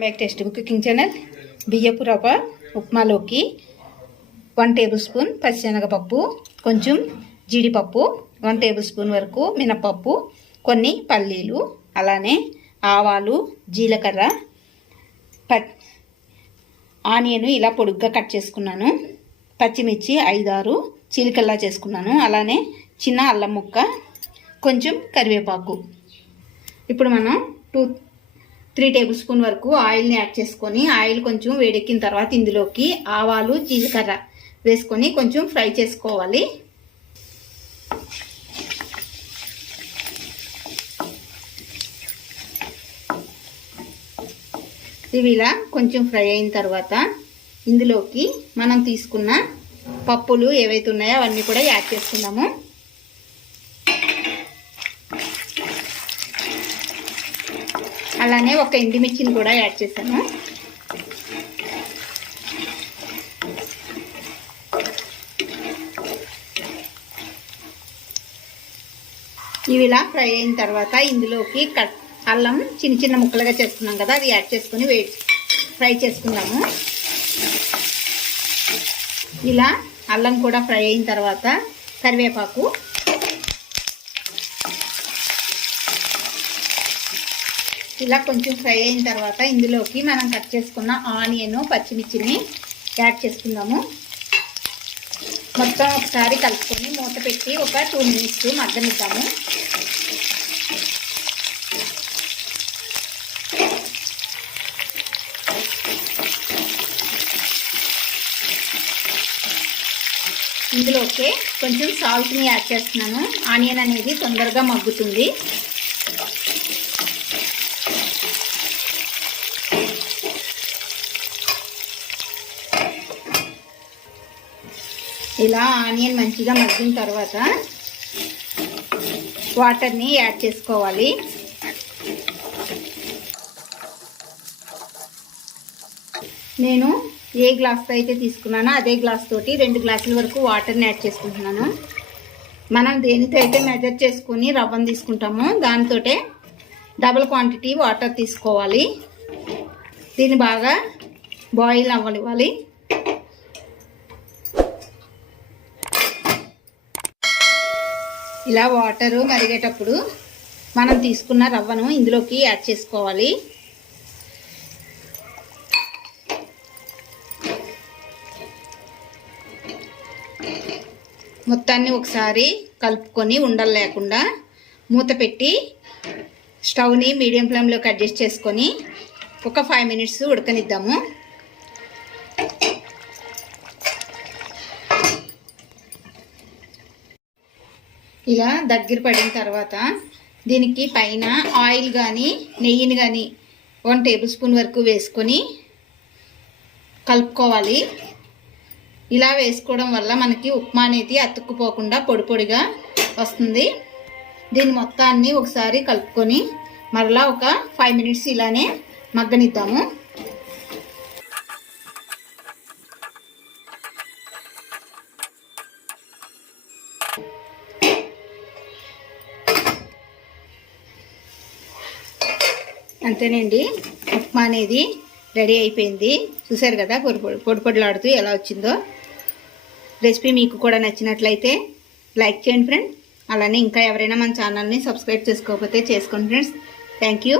Make taste cooking channel. బియ్యపు రవ్వ ఉప్మాలోకి 1 table spoon పచ్చిశనగపప్పు, కొంచెం జీడిపప్పు, 1 టేబుల్ స్పూన్ వరకు మినపప్పు, కొన్ని పల్లీలు, అలానే ఆవాలు, జీలకర్ర, ఆనియన్ ఇలా పొడుగ్గా కట్ చేసుకున్నాను, పచ్చిమిర్చి 5-6 చీలికల్లా చేసుకున్నాను, అలానే చిన్న అల్లం ముక్క, కొంచెం కరివేపాకు. ఇప్పుడు మనం 3 టేబుల్ స్పూన్ వరకు ఆయిల్ని యాడ్ చేసుకొని, ఆయిల్ కొంచెం వేడెక్కిన తర్వాత ఇందులోకి ఆవాలు, జీలకర్ర వేసుకొని కొంచెం ఫ్రై చేసుకోవాలి. ఇవి ఇలా కొంచెం ఫ్రై అయిన తర్వాత ఇందులోకి మనం తీసుకున్న పప్పులు ఏవైతే ఉన్నాయో అవన్నీ కూడా యాడ్ చేసుకుందాము. అలానే ఒక ఎండుమిర్చిని కూడా యాడ్ చేశాను. ఇవి ఇలా ఫ్రై అయిన తర్వాత ఇందులోకి అల్లం చిన్న చిన్న ముక్కలుగా చేసుకున్నాం కదా, అది యాడ్ చేసుకుని ఫ్రై చేసుకుందాము. ఇలా అల్లం కూడా ఫ్రై అయిన తర్వాత కరివేపాకు, ఇలా కొంచెం ఫ్రై అయిన తర్వాత ఇందులోకి మనం కట్ చేసుకున్న ఆనియన్, పచ్చిమిర్చిని యాడ్ చేసుకుందాము. మొత్తం ఒకసారి కలుపుకొని మూత పెట్టి ఒక 2 మినిట్స్ మగ్గనిద్దాము. ఇందులోకి కొంచెం సాల్ట్ని యాడ్ చేస్తున్నాను. ఆనియన్ అనేది తొందరగా మగ్గుతుంది. ఇలా ఆనియన్ మంచిగా మగ్గిన తర్వాత వాటర్ని యాడ్ చేసుకోవాలి. నేను ఏ గ్లాస్తో అయితే తీసుకున్నానో అదే గ్లాస్ తోటి 2 గ్లాసుల వరకు వాటర్ని యాడ్ చేసుకుంటున్నాను. మనం దేనితో అయితే మెజర్ చేసుకుని రవ్వను తీసుకుంటామో దానితోటే డబుల్ క్వాంటిటీ వాటర్ తీసుకోవాలి. దీన్ని బాగా బాయిల్ అవ్వనివ్వాలి. ఇలా వాటరు మరిగేటప్పుడు మనం తీసుకున్న రవ్వను ఇందులోకి యాడ్ చేసుకోవాలి. మొత్తాన్ని ఒకసారి కలుపుకొని ఉండలు లేకుండా మూత పెట్టి స్టవ్ని మీడియం ఫ్లేమ్లోకి అడ్జస్ట్ చేసుకొని ఒక 5 మినిట్స్ ఉడకనిద్దాము. ఇలా దగ్గర పడిన తర్వాత దీనికి పైన ఆయిల్ కానీ నెయ్యిని కానీ 1 టేబుల్ స్పూన్ వరకు వేసుకొని కలుపుకోవాలి. ఇలా వేసుకోవడం వల్ల మనకి ఉప్మా అనేది అతుక్కుపోకుండా పొడి పొడిగా వస్తుంది. దీన్ని మొత్తాన్ని ఒకసారి కలుపుకొని మరలా ఒక 5 మినిట్స్ ఇలానే మగ్గనిద్దాము. అంతేనండి, ఉప్మా అనేది రెడీ అయిపోయింది. చూసారు కదా పొడి పొడిలాడుతూ ఎలా వచ్చిందో. రెసిపీ మీకు కూడా నచ్చినట్లయితే లైక్ చేయండి ఫ్రెండ్స్. అలానే ఇంకా ఎవరైనా మన ఛానల్ని సబ్స్క్రైబ్ చేసుకోకపోతే చేసుకోండి ఫ్రెండ్స్. Thank you.